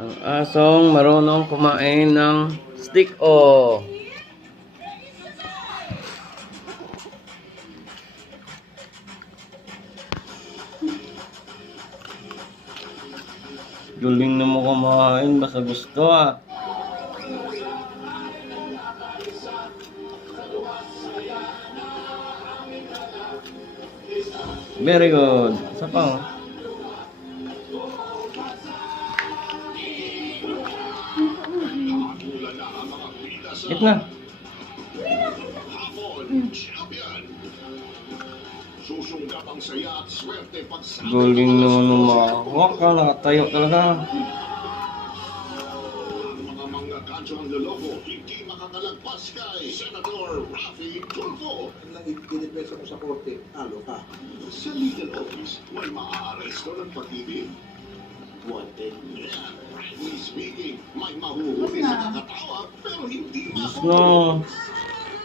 Ang asong marunong kumain ng stick o. Galing na mo kumain, basta gusto ah. Very good. Isa pa oh. Eat na. Galing naman ng mahawak ka, nakatayo talaga. Mga kanso ang loloko, hindi makakalagpas kay Senator Raffy Tulfo. Inipesa mo sa korte, talo ka. Sa legal office, may maaaresto ng pag-ibig. Wanted. Yeah, frankly speaking, may mahuhuli sa kakatawa, pero hindi Gusto.